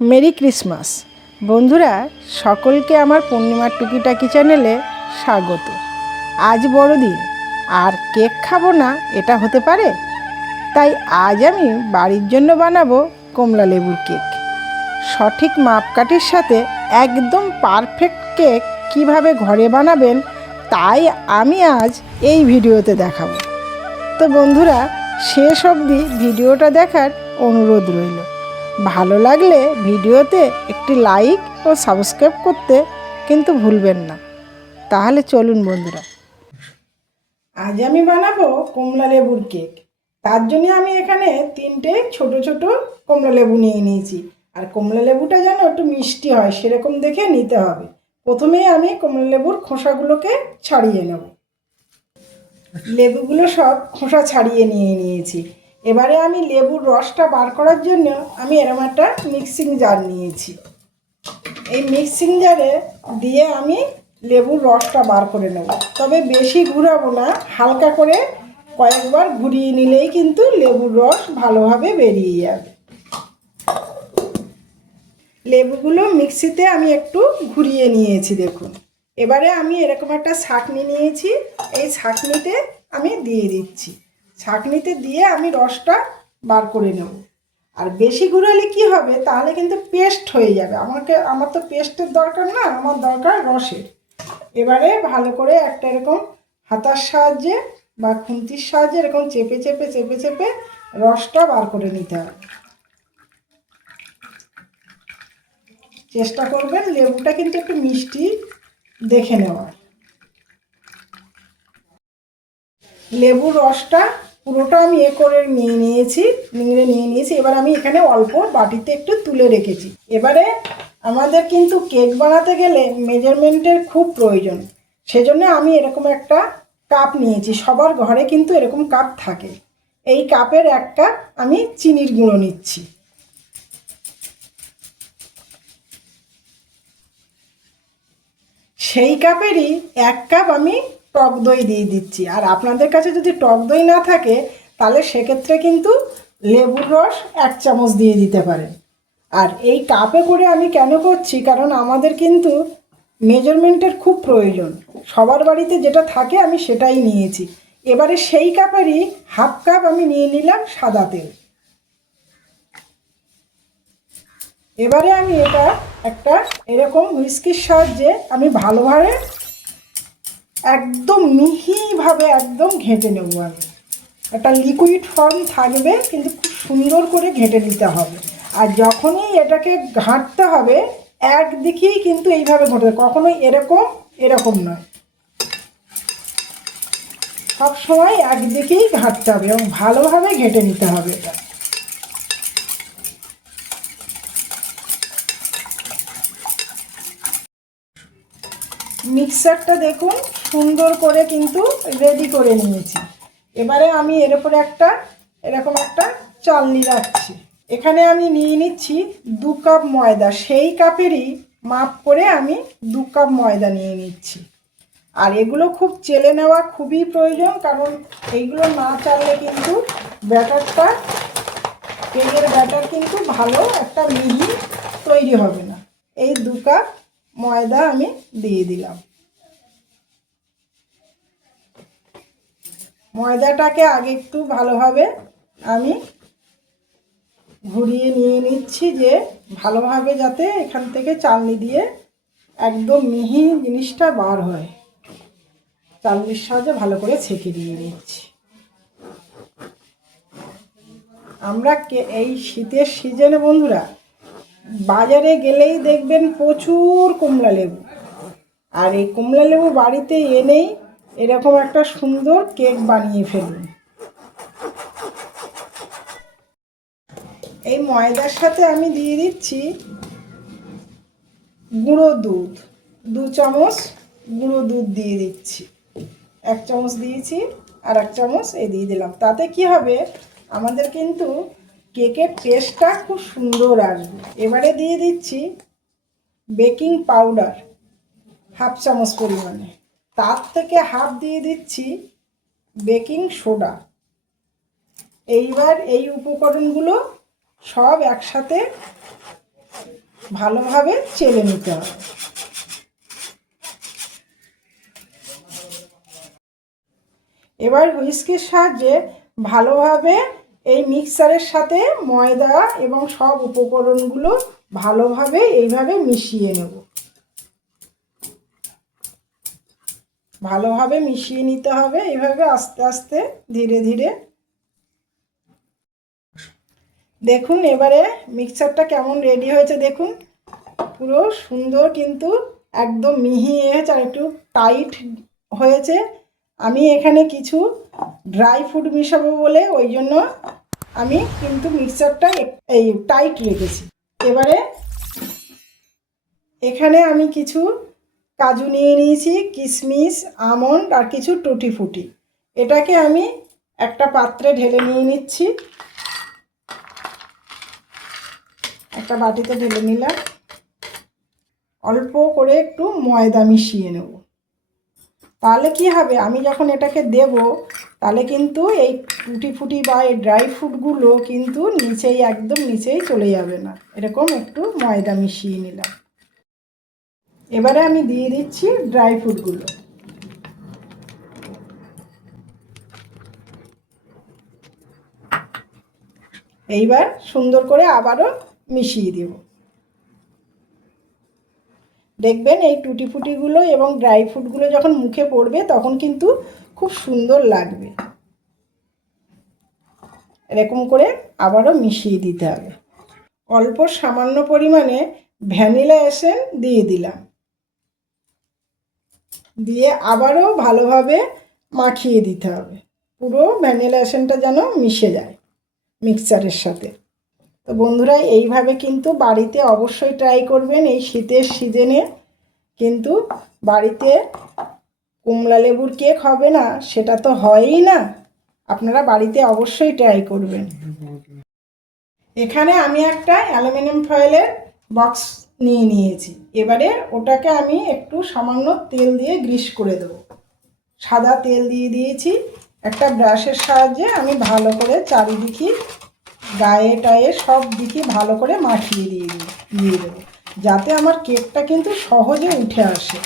Merry Christmas. বন্ধুরা, সকলকে আমার পূর্ণিমার টুকিটাকি চ্যানেলে স্বাগত। আজ বড়দিন, আর কেক খাব না, এটা হতে পারে? তাই আজ আমি বাড়ির জন্য বানাবো কমলা লেবুর কেক। সঠিক মাপকাঠির সাথে একদম পারফেক্ট কেক কীভাবে ঘরে বানাবেন, তাই আমি আজ এই ভিডিওতে দেখাবো। তো বন্ধুরা, শেষ অবধি ভিডিওটা দেখার অনুরোধ রইল। ভালো লাগলে ভিডিওতে একটি লাইক ও সাবস্ক্রাইব করতে কিন্তু ভুলবেন না। তাহলে চলুন বন্ধুরা। আজ আমি বানাবো কমলা লেবুর কেক। তার জন্য আমি এখানে তিনটে ছোট ছোট কমলা লেবু নিয়ে নিয়েছি। আর কমলা লেবুটা যেন একটু মিষ্টি হয়, সেরকম দেখে নিতে হবে। প্রথমেই আমি কমলা লেবুর খোসাগুলোকে ছাড়িয়ে নেব। লেবুগুলো সব খোসা ছাড়িয়ে নিয়ে নিয়েছি। এবারে আমি লেবুর রসটা বার করার জন্য আমি এরম একটা মিক্সিং জার নিয়েছি। এই মিক্সিং জারে দিয়ে আমি লেবুর রসটা বার করে নেব। তবে বেশি ঘুরাবো না, হালকা করে কয়েকবার ঘুরিয়ে নিলেই কিন্তু লেবুর রস ভালোভাবে বেরিয়ে যাবে। লেবুগুলো মিক্সিতে আমি একটু ঘুরিয়ে নিয়েছি, দেখুন। এবারে আমি এরকম একটা ছাঁকনি নিয়েছি, এই ছাঁকনিতে আমি দিয়ে দিচ্ছি। ছাঁকনিতে দিয়ে আমি রসটা বার করে নেব। আর বেশি ঘুরালে কি হবে? তাহলে কিন্তু পেস্ট হয়ে যাবে। আমাকে, আমার তো পেস্টের দরকার না, আমার দরকার রসের। এবারে ভালো করে একটা এরকম হাতার সাহায্যে বা খুন্তির সাহায্যে এরকম চেপে চেপে চেপে চেপে রসটা বার করে নিতে হবে। চেষ্টা করবেন লেবুটা কিন্তু একটু মিষ্টি দেখে নেওয়ার। লেবুর রসটা পুরোটা আমি এ করে নিয়ে নিয়েছি, নিংড়ে নিয়ে নিয়েছি। এবার আমি এখানে অল্প বাটিতে একটু তুলে রেখেছি। এবারে আমাদের কিন্তু কেক বানাতে গেলে মেজারমেন্টের খুব প্রয়োজন। সেজন্য আমি এরকম একটা কাপ নিয়েছি। সবার ঘরে কিন্তু এরকম কাপ থাকে। এই কাপের এক কাপ আমি চিনির গুঁড়ো নিচ্ছি। সেই কাপেরই এক কাপ আমি টক দই দিয়ে দিচ্ছি। আর আপনাদের কাছে যদি টক দই না থাকে, তাহলে সেক্ষেত্রে কিন্তু লেবুর রস এক চামচ দিয়ে দিতে পারেন। আর এই কাপে করে আমি কেন করছি? কারণ আমাদের কিন্তু মেজারমেন্টের খুব প্রয়োজন। সবার বাড়িতে যেটা থাকে, আমি সেটাই নিয়েছি। এবারে সেই কাপেরই হাফ কাপ আমি নিয়ে নিলাম সাদা তেল। এবারে আমি এটা একটা এরকম হুইস্কির সাহায্যে আমি ভালোভাবে একদম মিহিভাবে একদম ঘেঁটে নেব আমি। একটা লিকুইড ফর্ম থাকবে, কিন্তু খুব সুন্দর করে ঘেঁটে নিতে হবে। আর যখনই এটাকে ঘাঁটতে হবে, একদিকেই কিন্তু এইভাবে ঘটে কখনোই এরকম এরকম নয়। সব সময় একদিকেই ঘাঁটতে হবে এবং ভালোভাবে ঘেঁটে নিতে হবে এটা। মিক্সারটা দেখুন, সুন্দর করে কিন্তু রেডি করে নিয়েছি। এবারে আমি এর উপরে একটা, এরকম একটা চালনি রাখছি। এখানে আমি নিয়ে নিচ্ছি দু কাপ ময়দা। সেই কাপেরই মাপ করে আমি দু কাপ ময়দা নিয়ে নিচ্ছি। আর এগুলো খুব চেলে নেওয়া খুবই প্রয়োজন, কারণ এইগুলো না চাললে কিন্তু ব্যাটারটা কেকের ব্যাটার কিন্তু ভালো একটা মিহি তৈরি হবে না। এই দু কাপ ময়দা আমি দিয়ে দিলাম। ময়দাটাকে আগে একটু ভালোভাবে আমি ঘুরিয়ে নিয়ে নিচ্ছি যে ভালোভাবে যাতে এখান থেকে চালনি দিয়ে একদম মিহি জিনিসটা বার হয়। চালনির সাহায্যে ভালো করে ছেঁকে দিয়ে নিচ্ছি। আমরা কে এই শীতের সিজনে বন্ধুরা বাজারে গেলেই দেখবেন প্রচুর কমলা লেবু। আর এই কমলা লেবু বাড়িতে এনেই এরকম একটা সুন্দর কেক বানিয়ে ফেলুন। এই ময়দার সাথে আমি দিয়ে দিচ্ছি গুঁড়ো দুধ। দু চামচ গুঁড়ো দুধ দিয়ে দিচ্ছি। এক চামচ দিয়েছি আর এক চামচ এ দিয়ে দিলাম। তাতে কি হবে? আমাদের কিন্তু কেকের টেস্টটা খুব সুন্দর আসবে। এবারে দিয়ে দিচ্ছি বেকিং পাউডার হাফ চামচ পরিমাণে। তার থেকে হাফ দিয়ে দিচ্ছি বেকিং সোডা এইবার এই উপকরণগুলো সব একসাথে ভালোভাবে চেলে নিতে হবে। এবার হুইস্কির সাহায্যে ভালোভাবে এই মিক্সারের সাথে ময়দা এবং সব উপকরণগুলো ভালোভাবে এইভাবে মিশিয়ে নেব। ভালোভাবে মিশিয়ে নিতে হবে, এইভাবে আস্তে আস্তে ধীরে ধীরে। দেখুন, এবারে মিক্সারটা কেমন রেডি হয়েছে দেখুন। পুরো সুন্দর কিন্তু একদম মিহি হয়েছে আর একটু টাইট হয়েছে। আমি এখানে কিছু ড্রাই ফ্রুট মিশাবো বলে ওই জন্য আমি কিন্তু মিক্সারটা এই টাইট রেখেছি। এবারে এখানে আমি কিছু কাজু নিয়ে নিয়েছি কিশমিশ আমন্ড আর কিছু টুটি ফুটি। এটাকে আমি একটা পাত্রে ঢেলে নিয়ে নিচ্ছি। একটা বাটিতে ঢেলে নিলাম। অল্প করে একটু ময়দা মিশিয়ে নেব। তাহলে কি হবে? আমি যখন এটাকে দেব তাহলে কিন্তু এই টুটি ফুটি বা এই ড্রাই ফ্রুটগুলো কিন্তু নিচেই, একদম নিচেই চলে যাবে না। এরকম একটু ময়দা মিশিয়ে নিলাম। এবারে আমি দিয়ে দিচ্ছি ড্রাই ফ্রুটগুলো এইবার সুন্দর করে আবারও মিশিয়ে দেব। দেখবেন এই টুটি ফুটিগুলো এবং ড্রাই ফ্রুটগুলো যখন মুখে পড়বে, তখন কিন্তু খুব সুন্দর লাগবে। এরকম করে আবারও মিশিয়ে দিতে হবে। অল্প সামান্য পরিমাণে ভ্যানিলা এসেন দিয়ে দিলাম। দিয়ে আবারও ভালোভাবে মাখিয়ে দিতে হবে। পুরো ভ্যানিলা এসেনটা যেন মিশে যায় মিক্সচারের সাথে। তো বন্ধুরা, এইভাবে কিন্তু বাড়িতে অবশ্যই ট্রাই করবেন। এই শীতের সিজনে কিন্তু বাড়িতে কমলা লেবুর কেক হবে না, সেটা তো হয়ই না। আপনারা বাড়িতে অবশ্যই ট্রাই করবেন। এখানে আমি একটা অ্যালুমিনিয়াম ফয়েলের বক্স নিয়ে নিয়েছি। এবারে ওটাকে আমি একটু সামান্য তেল দিয়ে গ্রিস করে দেবো। সাদা তেল দিয়ে দিয়েছি। একটা ব্রাশের সাহায্যে আমি ভালো করে চারিদিকে গায়ে টায়ে সব দিকে ভালো করে মাখিয়ে দিয়ে দিয়ে দেবো। যাতে আমার কেকটা কিন্তু সহজে উঠে আসে।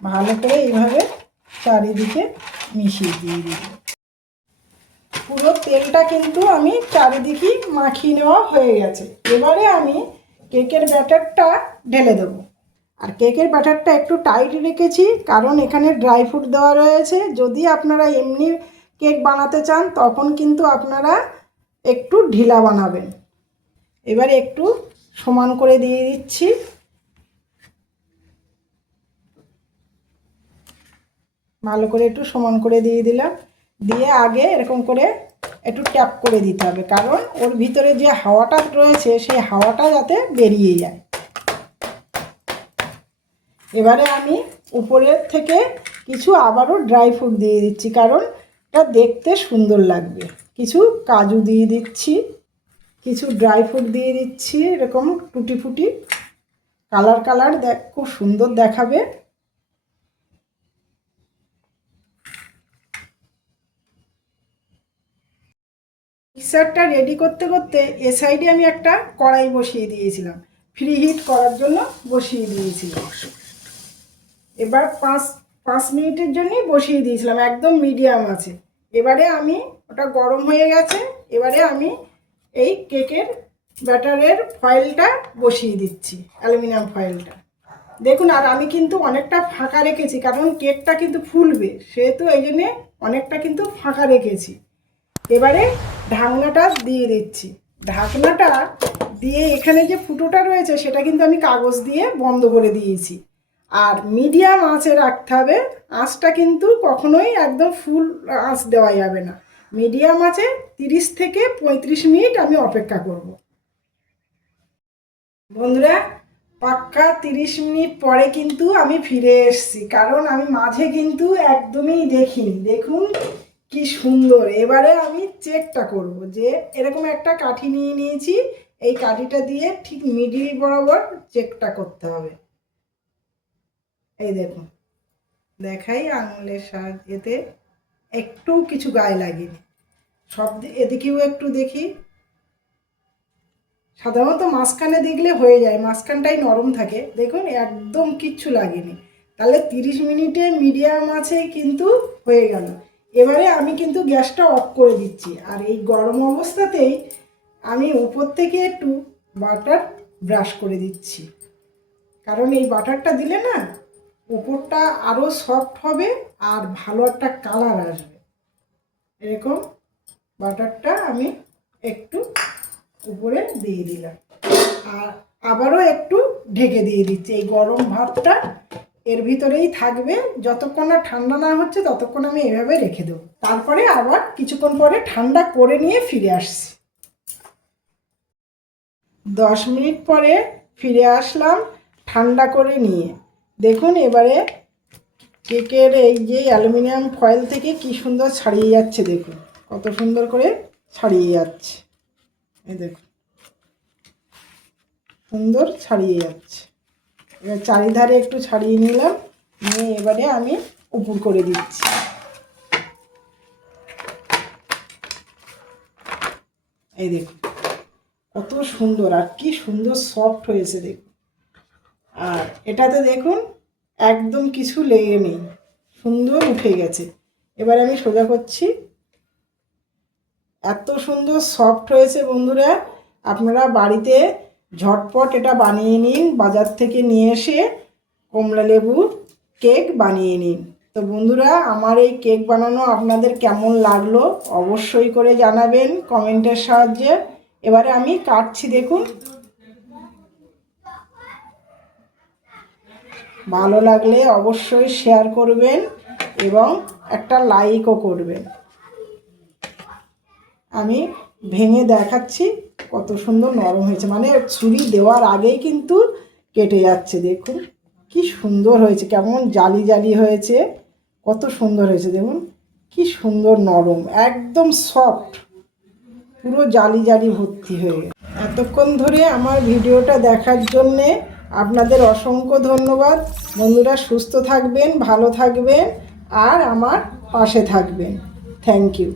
ভালো করে এইভাবে চারিদিকে মিশিয়ে দিয়ে দিই পুরো তেলটা কিন্তু আমি চারিদিকে মাখিয়ে নেওয়া হয়ে গেছে। এবারে আমি কেকের ব্যাটারটা ঢেলে দেবো। আর কেকের ব্যাটারটা একটু টাইট রেখেছি, কারণ এখানে ড্রাই ফ্রুট দেওয়া রয়েছে। যদি আপনারা এমনি কেক বানাতে চান, তখন কিন্তু আপনারা একটু ঢিলা বানাবেন। এবারে একটু সমান করে দিয়ে দিচ্ছি। ভালো করে একটু সমান করে দিয়ে দিলাম। দিয়ে আগে এরকম করে একটু ট্যাপ করে দিতে হবে। কারণ ওর ভিতরে যে হাওয়াটা রয়েছে, সেই হাওয়াটা যাতে বেরিয়ে যায়। এবারে আমি উপরের থেকে কিছু আবারও ড্রাই ফ্রুট দিয়ে দিচ্ছি, কারণ এটা দেখতে সুন্দর লাগবে। কিছু কাজু দিয়ে দিচ্ছি, কিছু ড্রাই ফ্রুট দিয়ে দিচ্ছি, এরকম টুটি ফুটি। কালার কালার দেখ, খুব সুন্দর দেখাবে। মিক্সারটা রেডি করতে করতে এ সাইডে আমি একটা কড়াই বসিয়ে দিয়েছিলাম। ফ্রি হিট করার জন্য বসিয়ে দিয়েছিলাম। এবার পাঁচ পাঁচ মিনিটের জন্যই বসিয়ে দিয়েছিলাম, একদম মিডিয়াম আছে। এবারে আমি, ওটা গরম হয়ে গেছে, এবারে আমি এই কেকের ব্যাটারের ফয়েলটা বসিয়ে দিচ্ছি অ্যালুমিনিয়াম ফয়েলটা দেখুন, আর আমি কিন্তু অনেকটা ফাঁকা রেখেছি, কারণ কেকটা কিন্তু ফুলবে, সেহেতু এই জন্যে অনেকটা কিন্তু ফাঁকা রেখেছি। এবারে ঢাকনাটা দিয়ে দিচ্ছি। ঢাকনাটা দিয়ে এখানে যে ফুটোটা রয়েছে, সেটা কিন্তু আমি কাগজ দিয়ে বন্ধ করে দিয়েছি। আর মিডিয়াম আঁচে রাখতে হবে। আঁচটা কিন্তু কখনোই একদম ফুল আঁচ দেওয়া যাবে না। মিডিয়াম আঁচে তিরিশ থেকে পঁয়ত্রিশ মিনিট আমি অপেক্ষা করব। বন্ধুরা, পাক্কা তিরিশ মিনিট পরে কিন্তু আমি ফিরে এসেছি। কারণ আমি মাঝে কিন্তু একদমই দেখিনি। দেখুন কি সুন্দর। এবারে আমি চেকটা করব যে এরকম একটা কাঠি নিয়ে নিয়েছি, এই কাঠিটা দিয়ে ঠিক মিডিল বরাবর চেকটা করতে হবে। এই দেখুন, দেখাই আঙুলের সাহায্যেতে একটু কিছু গায়ে লাগেনি সব এদিকেও একটু দেখি। সাধারণত মাঝখানে দেখলে হয়ে যায়, মাঝখানটাই নরম থাকে। দেখুন, একদম কিচ্ছু লাগেনি। তাহলে তিরিশ মিনিটে মিডিয়াম আছে, কিন্তু হয়ে গেল। এবারে আমি কিন্তু গ্যাসটা অফ করে দিচ্ছি। আর এই গরম অবস্থাতেই আমি উপর থেকে একটু বাটার ব্রাশ করে দিচ্ছি। কারণ এই বাটারটা দিলে না, উপরটা আরও সফট হবে আর ভালো একটা কালার আসবে। এরকম বাটারটা আমি একটু উপরে দিয়ে দিলাম। আর আবারও একটু ঢেকে দিয়ে দিচ্ছি। এই গরম ভাতটা এর ভিতরেই থাকবে। যতক্ষণ না ঠান্ডা না হচ্ছে, ততক্ষণ আমি এভাবে রেখে দেবো। তারপরে আবার কিছুক্ষণ পরে ঠান্ডা করে নিয়ে ফিরে আসছি। দশ মিনিট পরে ফিরে আসলাম ঠান্ডা করে নিয়ে। দেখুন এবারে কেকের এই যে অ্যালুমিনিয়াম ফয়েল থেকে কি সুন্দর ছাড়িয়ে যাচ্ছে, দেখুন। কত সুন্দর করে ছাড়িয়ে যাচ্ছে। এই দেখুন। সুন্দর ছাড়িয়ে যাচ্ছে। এবার চারিধারে একটু ছাড়িয়ে নিলাম। নিয়ে এবারে আমি উপর করে দিচ্ছি। এই দেখুন, কত সুন্দর আর কি সুন্দর সফট হয়েছে দেখুন। আর এটাতে দেখুন, একদম কিছু লেগে নেই। সুন্দর উঠে গেছে। এবার আমি সোজা করছি। এত সুন্দর সফট হয়েছে বন্ধুরা। আপনারা বাড়িতে ঝটপট এটা বানিয়ে নিন, বাজার থেকে নিয়ে এসে কমলা লেবুর কেক বানিয়ে নিন। তো বন্ধুরা, আমার এই কেক বানানো আপনাদের কেমন লাগল অবশ্যই করে জানাবেন কমেন্টের সাহায্যে। এবারে আমি কাটছি, দেখুন। ভালো লাগলে অবশ্যই শেয়ার করবেন এবং একটা লাইকও করবেন। আমি ভেঙে দেখাচ্ছি। কত সুন্দর নরম হয়েছে। মানে ছুরি দেওয়ার আগেই কিন্তু কেটে যাচ্ছে, দেখুন। কি সুন্দর হয়েছে, কেমন জালি জালি হয়েছে। কত সুন্দর হয়েছে, দেখুন। কি সুন্দর নরম, একদম সফট পুরো জালি জালি ভর্তি হয়ে এতক্ষণ ধরে আমার ভিডিওটা দেখার জন্যে আপনাদের অসংখ্য ধন্যবাদ। বন্ধুরা সুস্থ থাকবেন, ভালো থাকবেন, আর আমার পাশে থাকবেন। Thank you